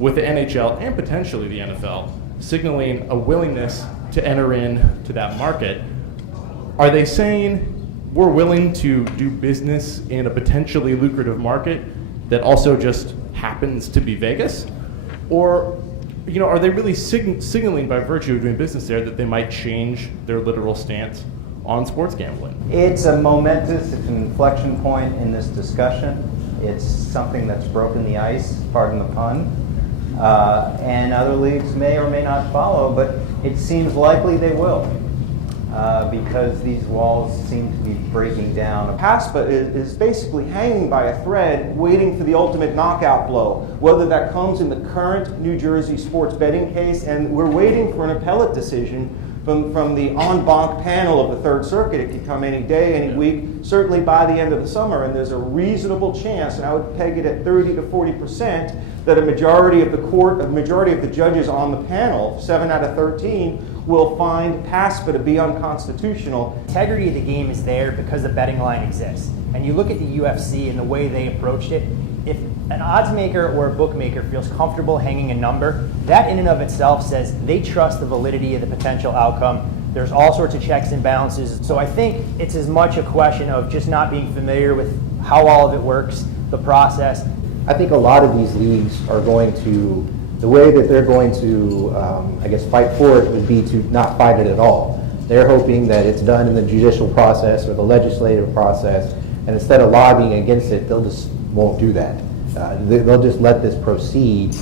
with the NHL and potentially the NFL signaling a willingness to enter into that market, are they saying we're willing to do business in a potentially lucrative market that also just happens to be Vegas? Or, are they really signaling by virtue of doing business there that they might change their literal stance on sports gambling? It's a momentous, it's an inflection point in this discussion. It's something that's broken the ice, pardon the pun. And other leagues may or may not follow, but it seems likely they will. Because these walls seem to be breaking down. PASPA is basically hanging by a thread, waiting for the ultimate knockout blow, whether that comes in the current New Jersey sports betting case, and we're waiting for an appellate decision from the en banc panel of the Third Circuit. It could come any day, any week, certainly by the end of the summer, and there's a reasonable chance, and I would peg it at 30 to 40%, that a majority of the judges on the panel, 7 out of 13, will find PASPA to be unconstitutional. Integrity of the game is there because the betting line exists. And you look at the UFC and the way they approached it, if an odds maker or a bookmaker feels comfortable hanging a number, that in and of itself says they trust the validity of the potential outcome. There's all sorts of checks and balances. So I think it's as much a question of just not being familiar with how all of it works, the process. I think a lot of these leagues are going to, the way that they're going to, fight for it would be to not fight it at all. They're hoping that it's done in the judicial process or the legislative process, and instead of lobbying against it, they'll just won't do that. They'll just let this proceed.